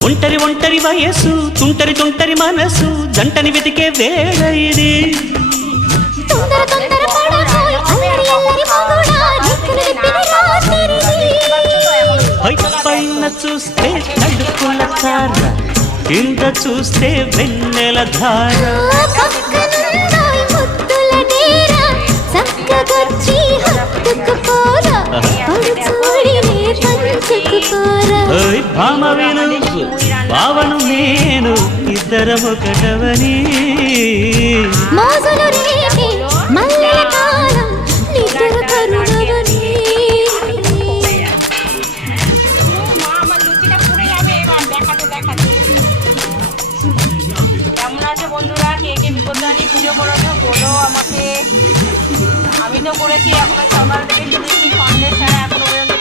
ఒంటరి ఒంటరి వయసు తుంటరి తుంటరి మనసు జంటని వెతికే వేళ ఇది. తొందర తొందర పడకోయ్ అల్లరి అల్లరి మగుడా రెక్కలు విప్పిన రాత్రిది. పైన చూస్తే తడుకుల తార, కింద చూస్తే వెన్నెల ధార. పక్కనున్నాయి ముద్దుల డేరా చక్కగొచ్చి హత్తుకుపోరా పడు చూడినే పంచుకుపోరా. భామ విలుగు భావను నేను ఇద్దరం ఒకటవని మోజులు రేపే మల్లెల కాలం నిద్ర కరుణవని. কেমন আছে বন্ধুরা? কে কে বিপদানি পুজো করেছো বলো আমাকে। আমি তো করেছি, এখনো সকাল থেকে শুধু একটু সন্দেশ ছাড়া এখনো পর্যন্ত